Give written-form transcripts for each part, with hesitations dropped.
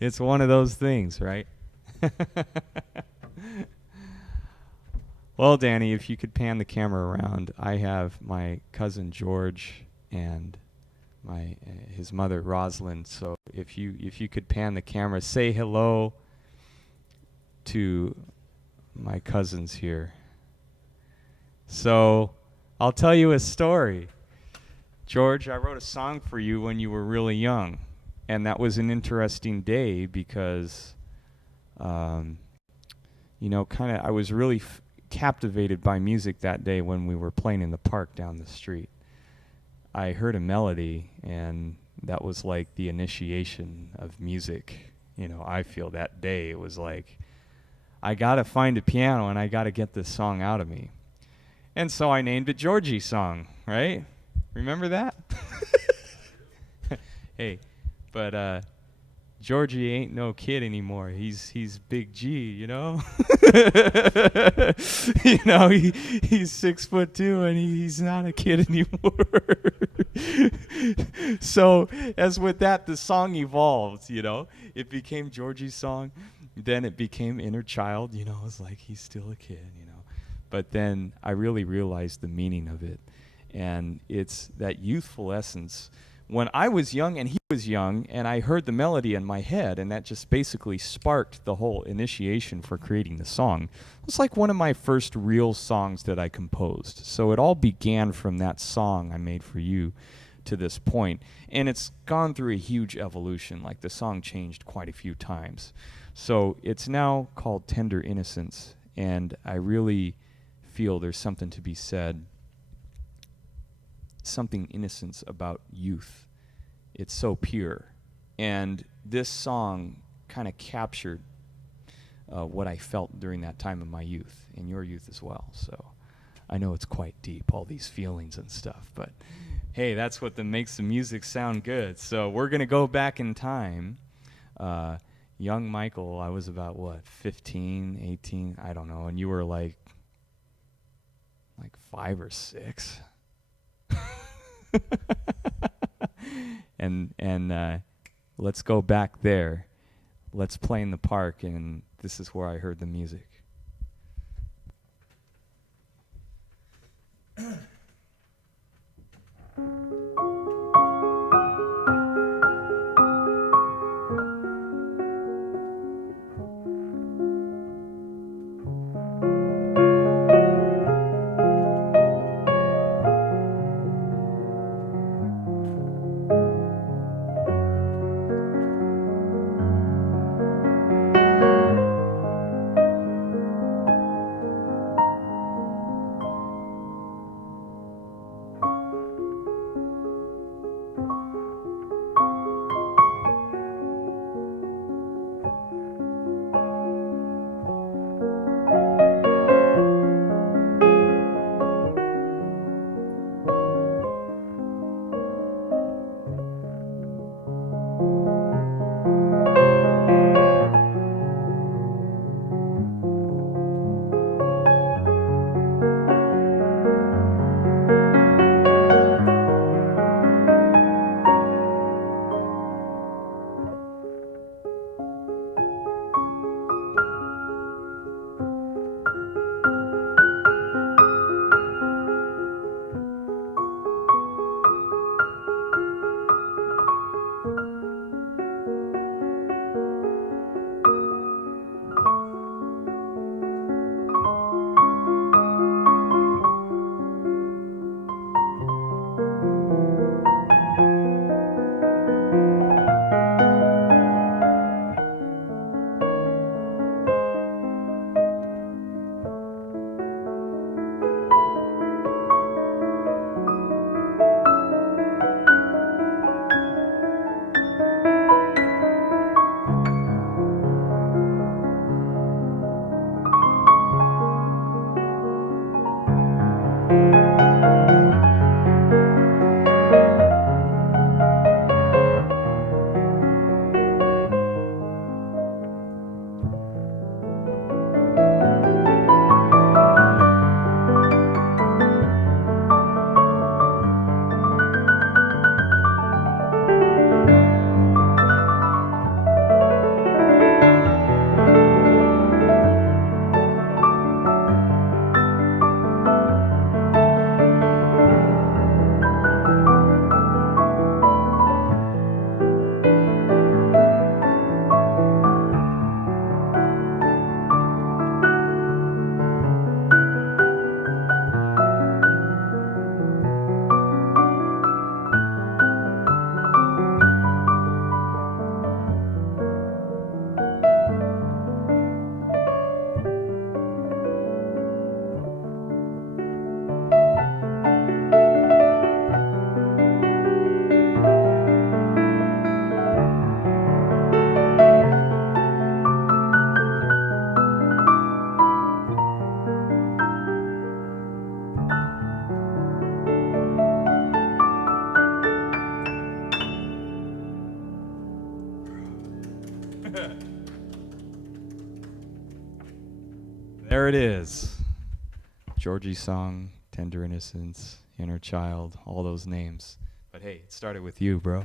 It's one of those things, right? Well, Danny, if you could pan the camera around, I have my cousin George and my his mother Rosalind. So if you could pan the camera, say hello to my cousins here. So I'll tell you a story. George, I wrote a song for you when you were really young, and that was an interesting day because, kind of I was really captivated by music that day when we were playing in the park down the street. I heard a melody, and that was like the initiation of music. I feel that day it was like, I gotta find a piano and I gotta get this song out of me. And so I named it Georgie Song, right? Remember that? Hey, but Georgie ain't no kid anymore. He's Big G, he's 6'2" and he's not a kid anymore. So as with that, the song evolved. It became Georgie's Song. Then it became Inner Child. It's like he's still a kid. But then I really realized the meaning of it, and it's that youthful essence. When I was young and he was young, and I heard the melody in my head, and that just basically sparked the whole initiation for creating the song. It was like one of my first real songs that I composed. So it all began from that song I made for you to this point, and it's gone through a huge evolution. Like, the song changed quite a few times. So it's now called Tender Innocence, and I really feel there's something to be said, something innocence about youth. It's so pure. And this song kind of captured what I felt during that time of my youth, and your youth as well. So I know it's quite deep, all these feelings and stuff, but hey, that's what makes the music sound good. So we're going to go back in time. Young Michael, I was about, 15, 18, I don't know, and you were like 5 or 6. and let's go back there. Let's play in the park, and this is where I heard the music. There it is. Georgie's song, Tender Innocence, Inner Child, all those names. But hey, it started with you, bro.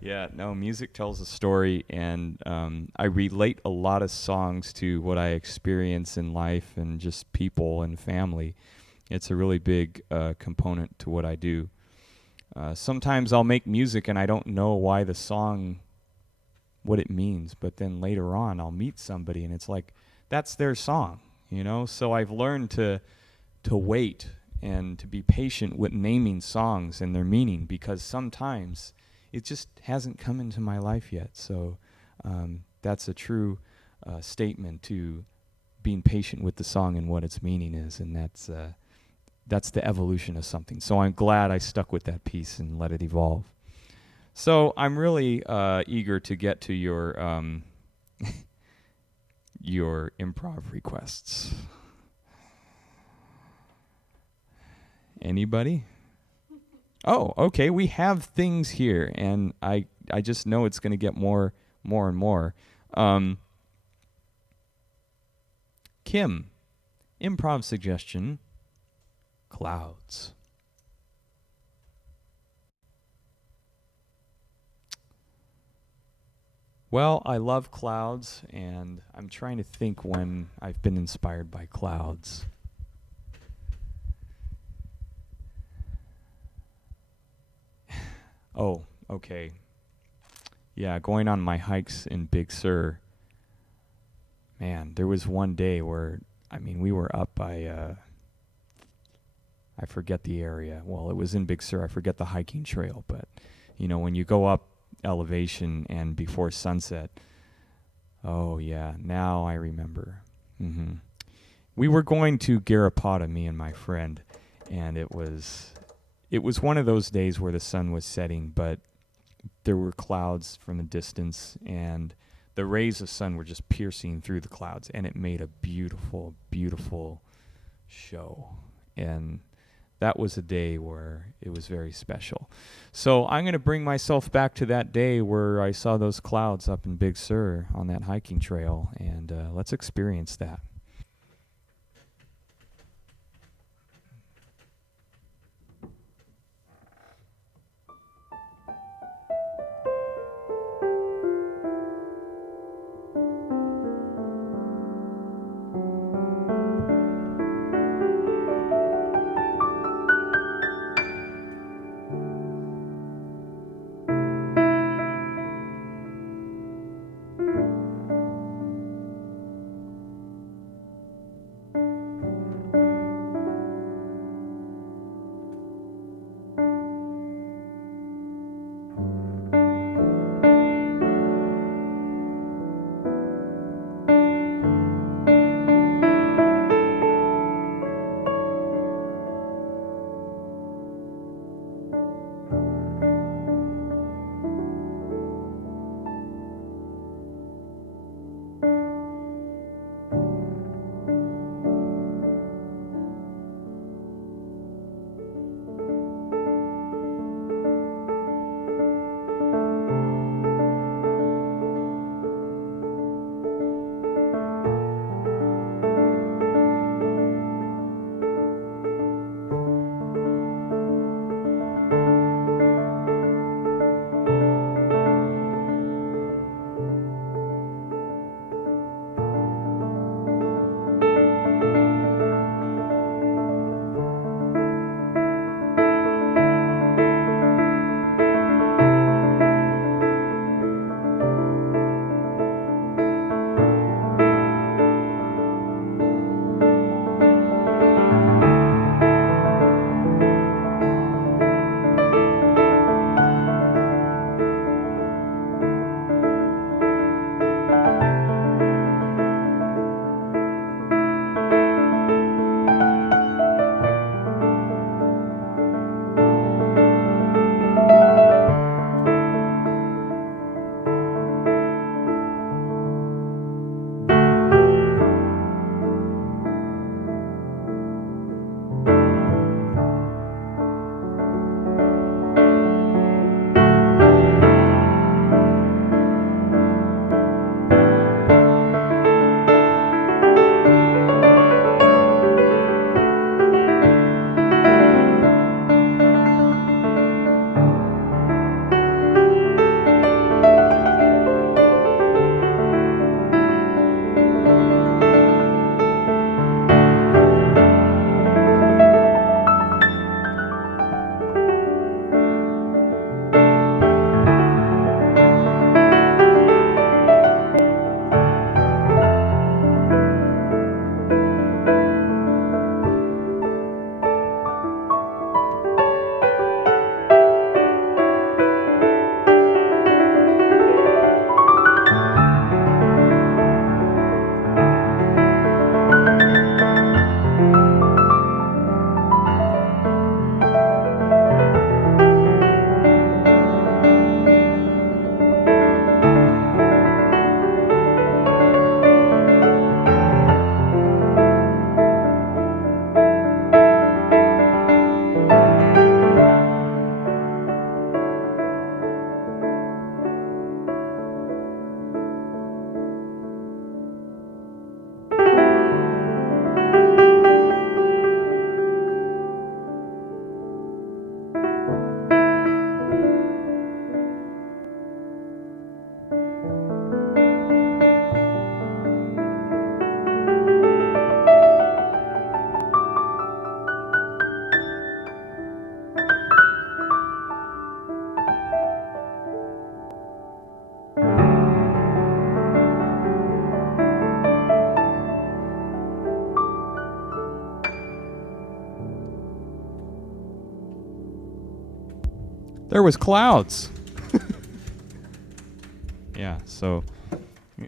Yeah, no, music tells a story, and I relate a lot of songs to what I experience in life and just people and family. It's a really big component to what I do. Sometimes I'll make music and I don't know why the song, what it means, but then later on I'll meet somebody and it's like, that's their song, you know? So I've learned to wait and to be patient with naming songs and their meaning, because sometimes it just hasn't come into my life yet. So that's a true statement to being patient with the song and what its meaning is, and that's the evolution of something. So I'm glad I stuck with that piece and let it evolve. So I'm really eager to get to your your improv requests. Anybody? Oh, okay. We have things here, and I just know it's going to get more and more. Kim, improv suggestion: clouds. Well, I love clouds, and I'm trying to think when I've been inspired by clouds. Oh, okay. Yeah, going on my hikes in Big Sur. Man, there was one day where, I mean, we were up by, I forget the area. Well, it was in Big Sur. I forget the hiking trail, but, you know, when you go up elevation and before sunset, oh, yeah, now I remember. We were going to Garapata, me and my friend, and it was one of those days where the sun was setting, but there were clouds from a distance, and the rays of sun were just piercing through the clouds, and it made a beautiful, beautiful show. And that was a day where it was very special. So I'm going to bring myself back to that day where I saw those clouds up in Big Sur on that hiking trail, and let's experience that. was clouds. Yeah, so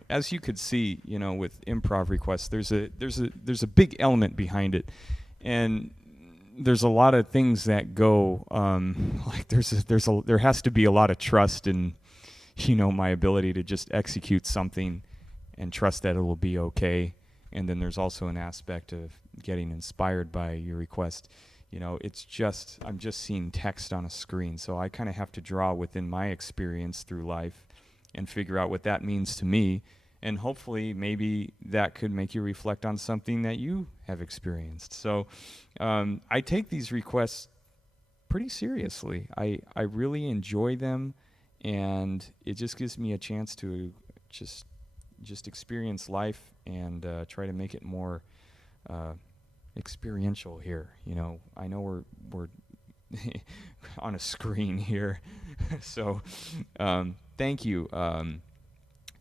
as you could see, with improv requests, there's a big element behind it, and there's a lot of things that go like there has to be a lot of trust in my ability to just execute something and trust that it will be okay. And then there's also an aspect of getting inspired by your request. I'm just seeing text on a screen, so I kind of have to draw within my experience through life and figure out what that means to me. And hopefully maybe that could make you reflect on something that you have experienced. So I take these requests pretty seriously. I really enjoy them, and it just gives me a chance to just experience life and try to make it more experiential here. I know we're on a screen here. So thank you,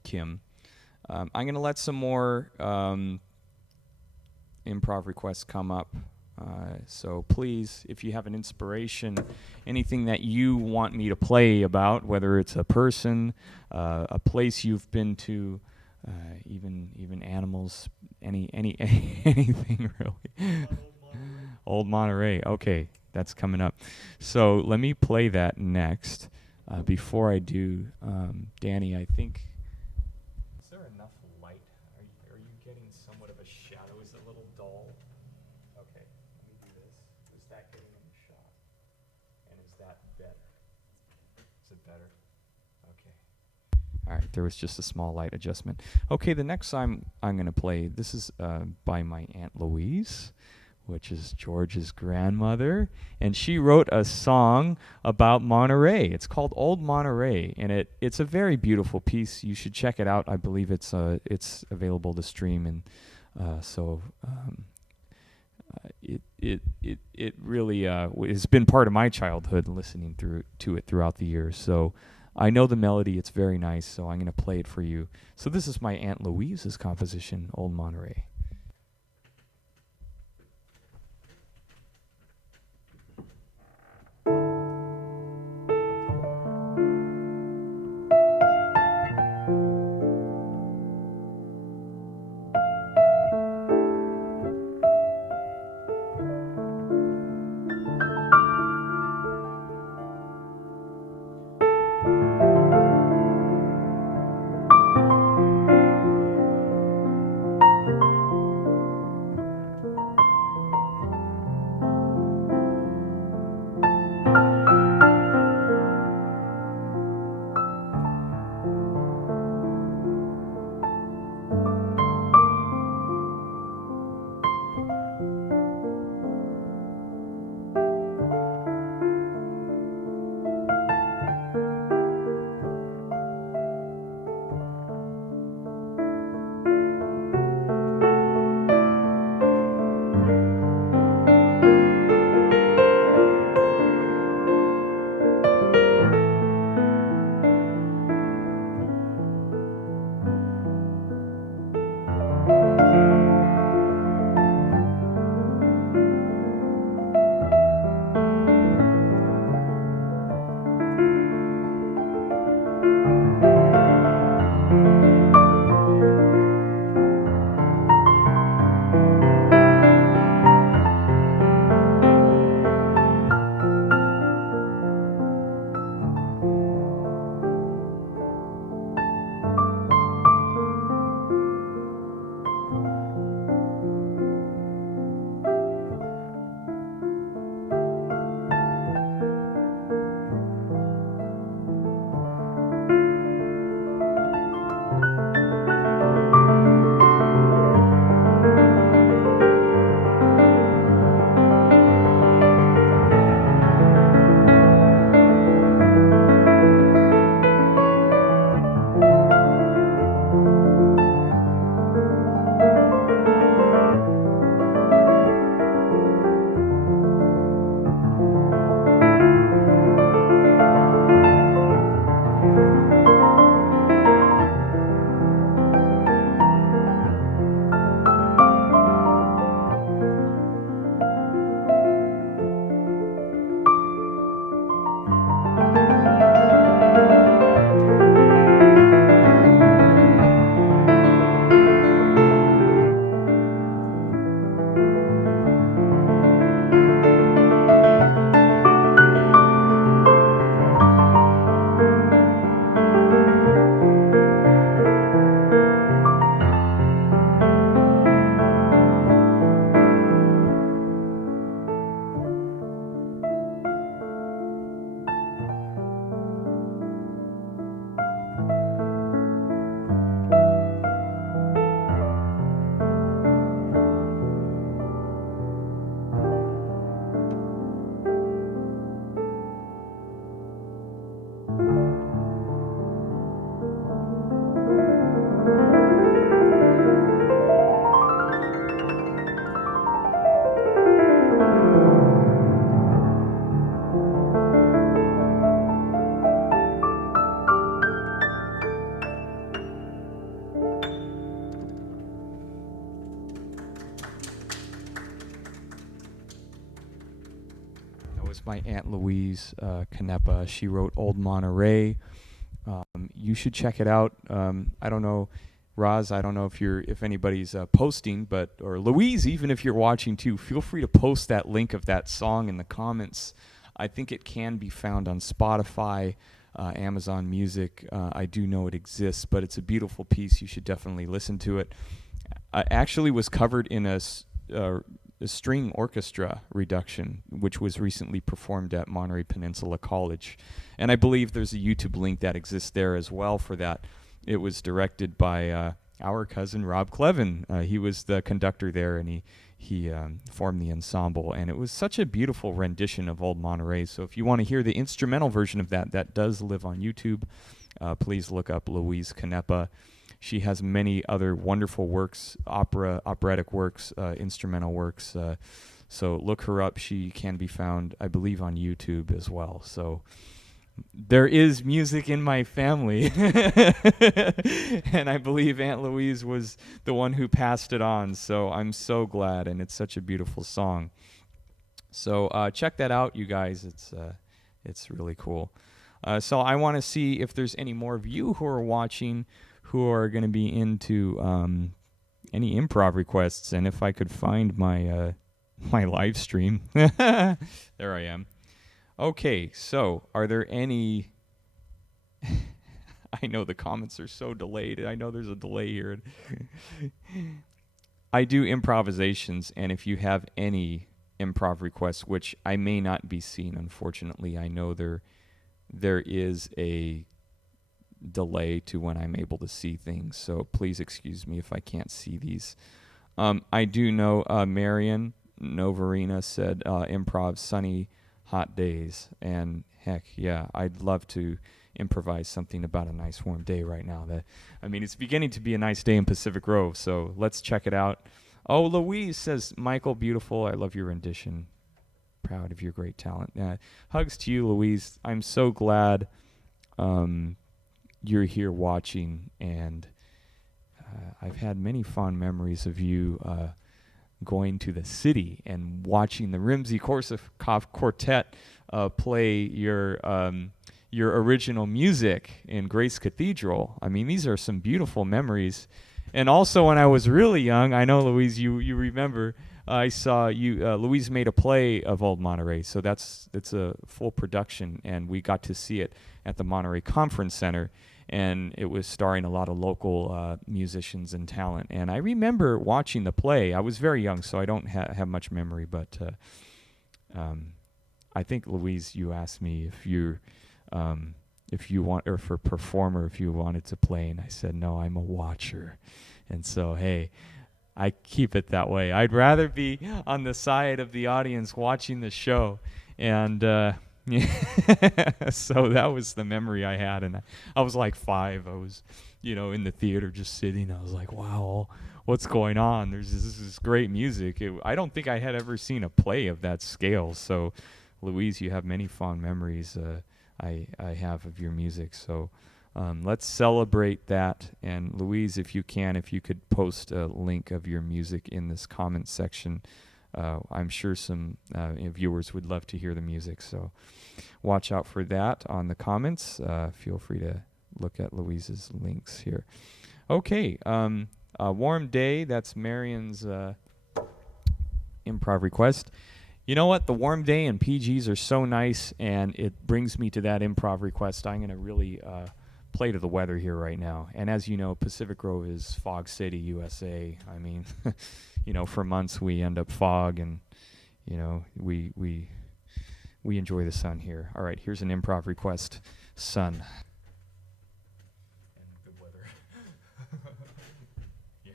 Kim. I'm going to let some more improv requests come up. So please, if you have an inspiration, anything that you want me to play about, whether it's a person, a place you've been to, even animals, anything really. Old Monterey. Okay, that's coming up. So let me play that next. Before I do, Danny, I think. Is there enough light? Are you getting somewhat of a shadow? Is it a little dull? Okay, let me do this. Is that getting in the shot? And is that better? Is it better? Okay. All right, there was just a small light adjustment. Okay, the next song I'm going to play, this is by my Aunt Louise, which is George's grandmother, and she wrote a song about Monterey. It's called Old Monterey, and it's a very beautiful piece. You should check it out. I believe it's available to stream, and it really has been part of my childhood, listening to it throughout the years. So I know the melody. It's very nice, so I'm going to play it for you. So this is my Aunt Louise's composition, Old Monterey. by Aunt Louise Canepa. She wrote Old Monterey. You should check it out. I don't know, Roz, I don't know if anybody's posting, or Louise, even if you're watching too, feel free to post that link of that song in the comments. I think it can be found on Spotify, Amazon Music. I do know it exists, but it's a beautiful piece. You should definitely listen to it. Actually was covered in a string orchestra reduction, which was recently performed at Monterey Peninsula College. And I believe there's a YouTube link that exists there as well for that. It was directed by our cousin Rob Clevin. He was the conductor there, and he formed the ensemble. And it was such a beautiful rendition of Old Monterey. So if you want to hear the instrumental version of that does live on YouTube. Please look up Louise Canepa. She has many other wonderful works, operatic works, instrumental works. So look her up. She can be found, I believe, on YouTube as well. So there is music in my family. And I believe Aunt Louise was the one who passed it on. So I'm so glad, and it's such a beautiful song. So check that out, you guys. It's really cool. So I want to see if there's any more of you who are watching who are going to be into any improv requests, and if I could find my my live stream. There I am. Okay, so are there any... I know the comments are so delayed. I know there's a delay here. I do improvisations, and if you have any improv requests, which I may not be seeing, unfortunately, I know there is a delay to when I'm able to see things, so please excuse me if I can't see these. I do know Marion Novarina said improv sunny hot days, and heck yeah, I'd love to improvise something about a nice warm day right now. It's beginning to be a nice day in Pacific Grove, so let's check it out. Oh, Louise says, Michael, beautiful, I love your rendition, proud of your great talent. Hugs to you, Louise. I'm so glad you're here watching, and I've had many fond memories of you going to the city and watching the Rimsky-Korsakov Quartet play your original music in Grace Cathedral. I mean, these are some beautiful memories. And also, when I was really young, I know, Louise, you remember, I saw you. Louise made a play of Old Monterey, so it's a full production, and we got to see it at the Monterey Conference Center, and it was starring a lot of local musicians and talent. And I remember watching the play. I was very young, so I don't have much memory, but I think, Louise, you asked me if you want, or for performer, if you wanted to play, and I said no, I'm a watcher. And so, hey, I keep it that way. I'd rather be on the side of the audience watching the show. And so that was the memory I had. And I was like 5. I was, in the theater just sitting. I was like, wow, what's going on? This is great music. I don't think I had ever seen a play of that scale. So, Louise, you have many fond memories I have of your music. So let's celebrate that. And Louise, if you could post a link of your music in this comment section. I'm sure some viewers would love to hear the music. So watch out for that on the comments. Feel free to look at Louise's links here. Okay, a warm day. That's Marion's improv request. You know what? The warm day and PGs are so nice, and it brings me to that improv request. I'm going to really play to the weather here right now. And as you know, Pacific Grove is Fog City, USA. I mean, for months we end up fog, and, we enjoy the sun here. All right, here's an improv request, sun. And good weather. Yeah.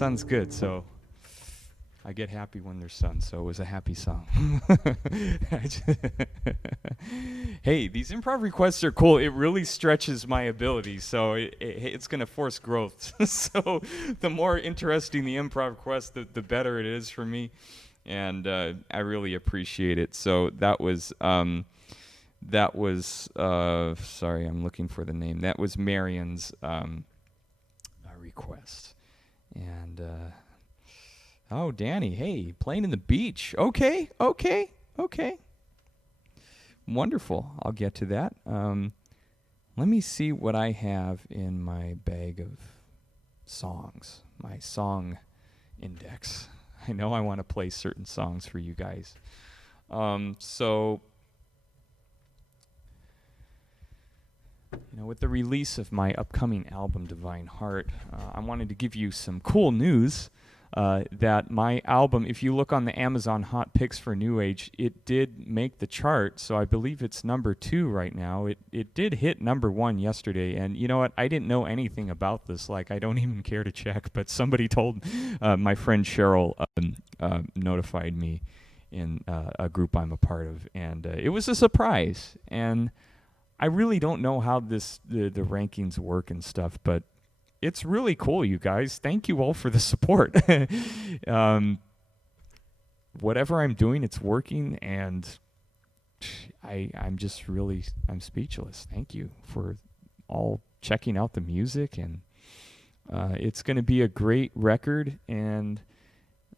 sun's good, so I get happy when there's sun, so it was a happy song. Hey, these improv requests are cool. It really stretches my abilities, so it's going to force growth. So the more interesting the improv request, the better it is for me, and I really appreciate it. So that was sorry, I'm looking for the name. That was Marion's request, and oh, Danny, hey, playing in the beach. Okay. Wonderful. I'll get to that. Let me see what I have in my bag of songs, my song index. I know I want to play certain songs for you guys. So, with the release of my upcoming album, Divine Heart, I wanted to give you some cool news. That my album, if you look on the Amazon Hot Picks for New Age, it did make the chart, so I believe it's number 2 right now. It did hit number 1 yesterday, and you know what? I didn't know anything about this. Like, I don't even care to check, but somebody told, my friend Cheryl notified me in a group I'm a part of, and it was a surprise. And I really don't know how the rankings work and stuff, but it's really cool, you guys. Thank you all for the support. Whatever I'm doing, it's working, and I'm speechless. Thank you for all checking out the music, and it's going to be a great record. And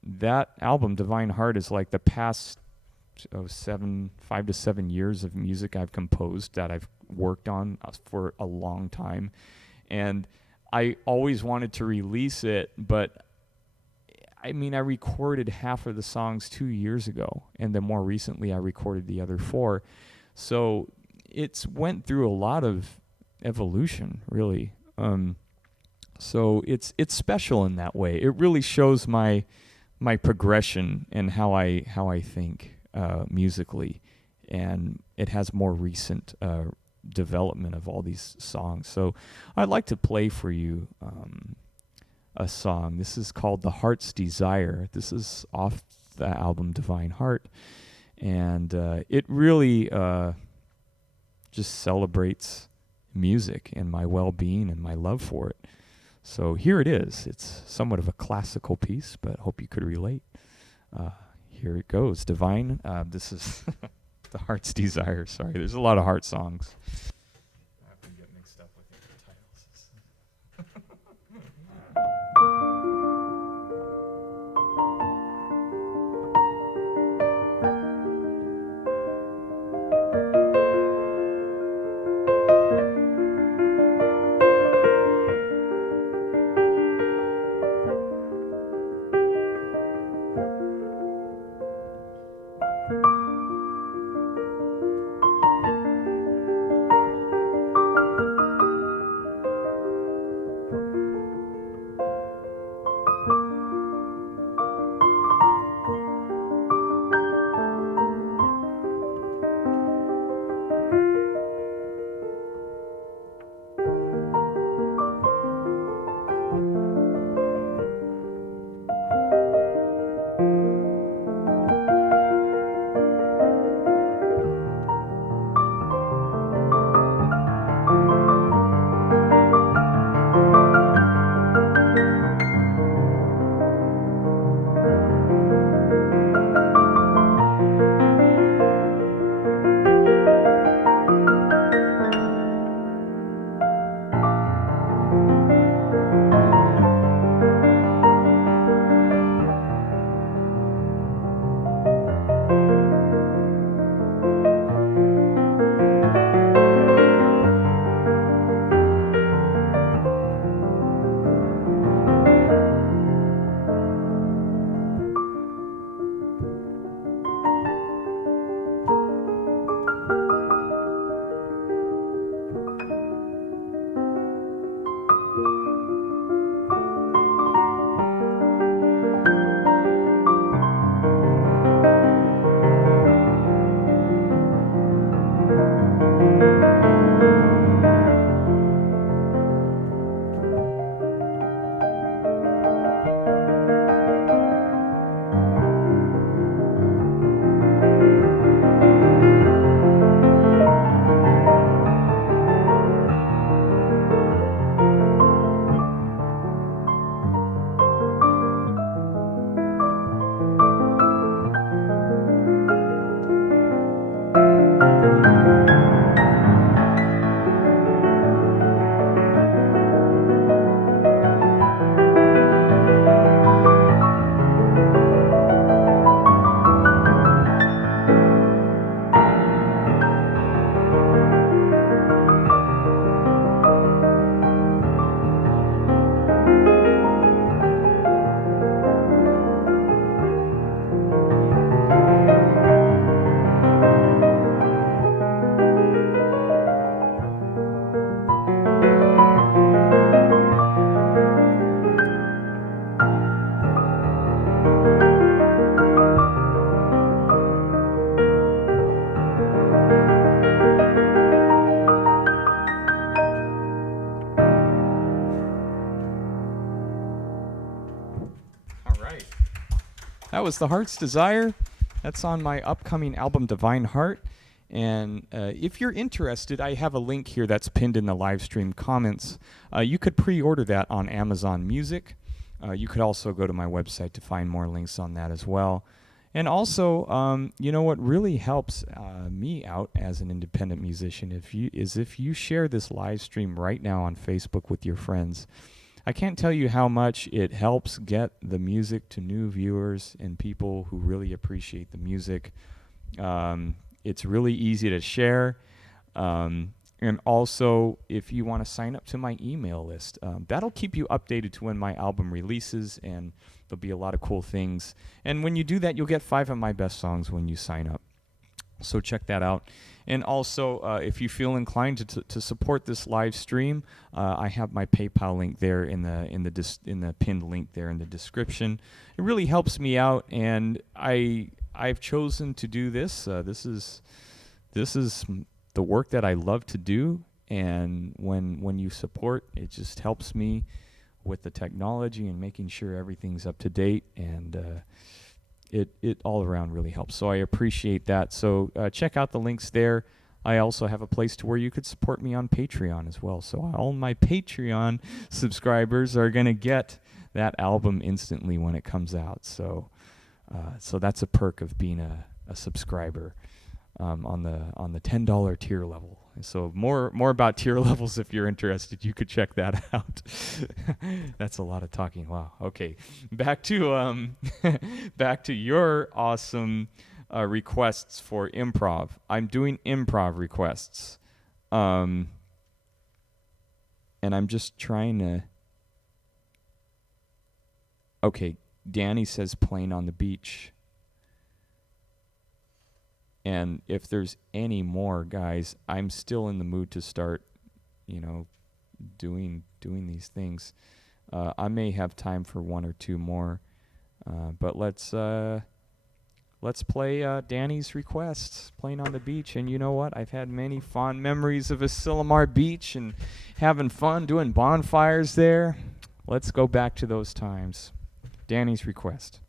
that album, Divine Heart, is like the past 5 to 7 years of music I've composed that I've worked on for a long time, and I always wanted to release it, but I recorded half of the songs 2 years ago, and then more recently I recorded the other 4. So it's went through a lot of evolution, really. So it's special in that way. It really shows my progression and how I think musically, and it has more recent development of all these songs. So I'd like to play for you a song. This is called The Heart's Desire. This is off the album Divine Heart, and it really just celebrates music and my well-being and my love for it. So here it is. It's somewhat of a classical piece, but hope you could relate. Here it goes. Divine. This is The Heart's Desire. Sorry, there's a lot of heart songs. I have to get mixed up with the titles. That was The Heart's Desire. That's on my upcoming album, Divine Heart. And if you're interested, I have a link here that's pinned in the live stream comments. You could pre-order that on Amazon Music. You could also go to my website to find more links on that as well. And also, you know what really helps me out as an independent musician if you share this live stream right now on Facebook with your friends. I can't tell you how much it helps get the music to new viewers and people who really appreciate the music. It's really easy to share. And also, if you want to sign up to my email list, that'll keep you updated to when my album releases, and there'll be a lot of cool things. And when you do that, you'll get 5 of my best songs when you sign up. So check that out. And also, if you feel inclined to support this live stream, I have my PayPal link there in the pinned link there in the description. It really helps me out, and I've chosen to do this. This is the work that I love to do, and when you support, it just helps me with the technology and making sure everything's up to date, and it all around really helps. So I appreciate that. So check out the links there. I also have a place to where you could support me on Patreon as well. So all my Patreon subscribers are going to get that album instantly when it comes out. So that's a perk of being a subscriber on the $10 tier level. So more about tier levels if you're interested. You could check that out. That's a lot of talking. Wow. Okay, back to back to your awesome requests for improv. I'm doing improv requests, and I'm just trying to. Okay, Danny says playing on the beach. And if there's any more, guys, I'm still in the mood to start, doing these things. I may have time for 1 or 2 more, but let's play Danny's requests, playing on the beach. And you know what? I've had many fond memories of Asilomar Beach and having fun doing bonfires there. Let's go back to those times. Danny's request.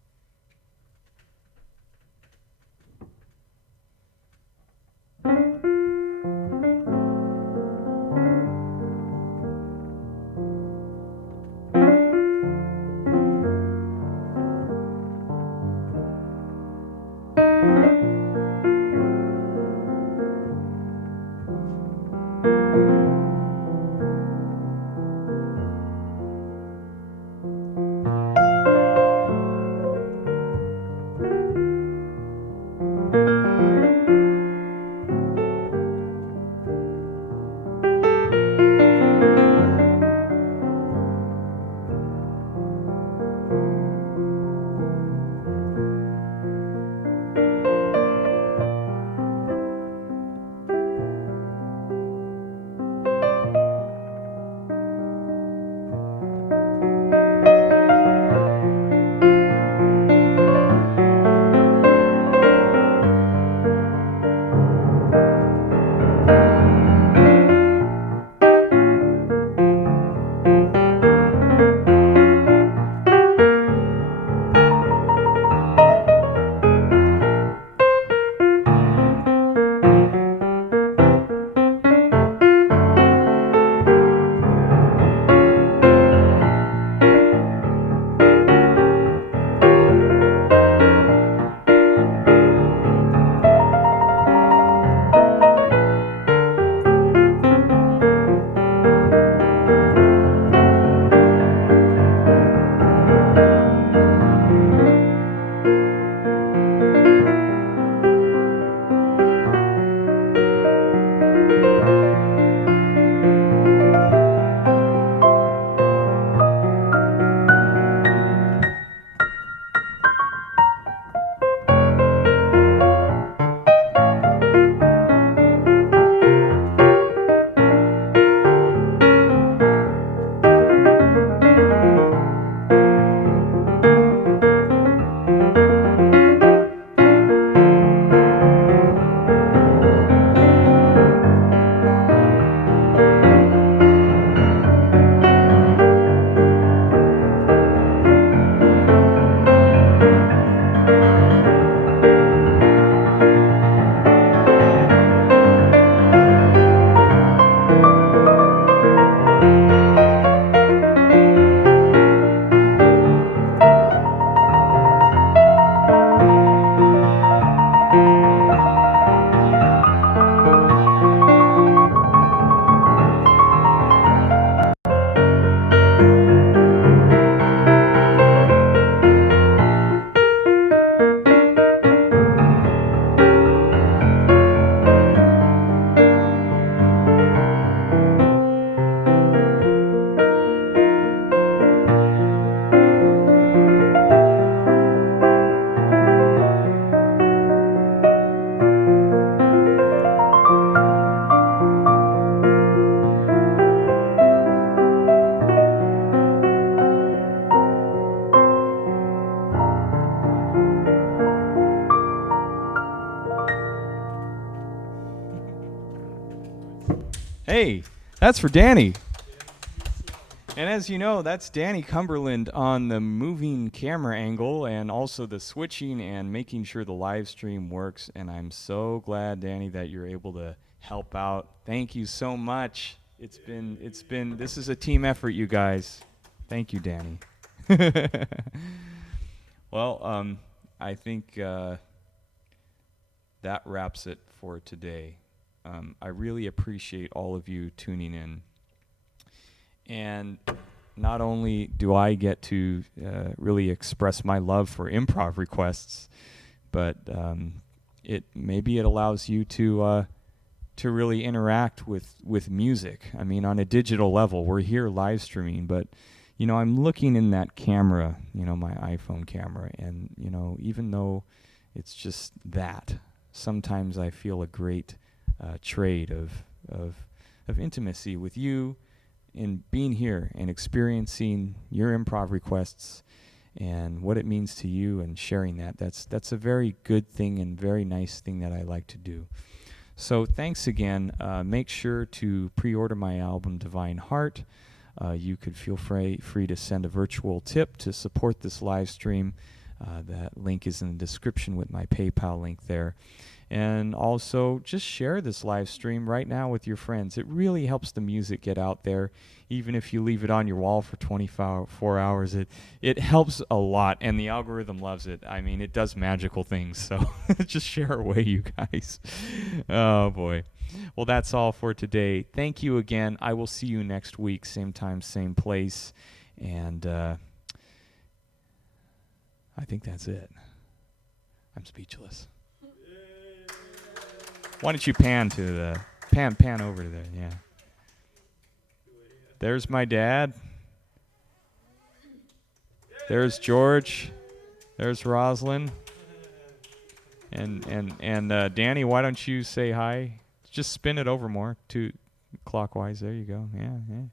Hey, that's for Danny. And as you know, that's Danny Cumberland on the moving camera angle and also the switching and making sure the live stream works. And I'm so glad, Danny, that you're able to help out. Thank you so much. This is a team effort, you guys. Thank you, Danny. Well, I think that wraps it for today. I really appreciate all of you tuning in. And not only do I get to really express my love for improv requests, but it allows you to really interact with music. I mean, on a digital level, we're here live streaming, but I'm looking in that camera, my iPhone camera, and even though it's just that, sometimes I feel a great trade of intimacy with you. In being here and experiencing your improv requests and what it means to you and sharing that's a very good thing and very nice thing that I like to do. So thanks again. Make sure to pre-order my album Divine Heart. You could feel free to send a virtual tip to support this live stream. That link is in the description with my PayPal link there. And also, just share this live stream right now with your friends. It really helps the music get out there. Even if you leave it on your wall for 24 hours, it helps a lot, and the algorithm loves it. I mean, it does magical things, so just share away, you guys. Oh, boy. Well, that's all for today. Thank you again. I will see you next week, same time, same place. And I think that's it. I'm speechless. Why don't you pan over to there, yeah. There's my dad. There's George. There's Rosalind. And Danny, why don't you say hi? Just spin it over more, clockwise. There you go. Yeah.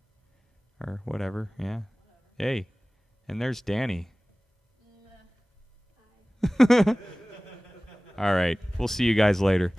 Or whatever, yeah. Hey, and there's Danny. All right, we'll see you guys later.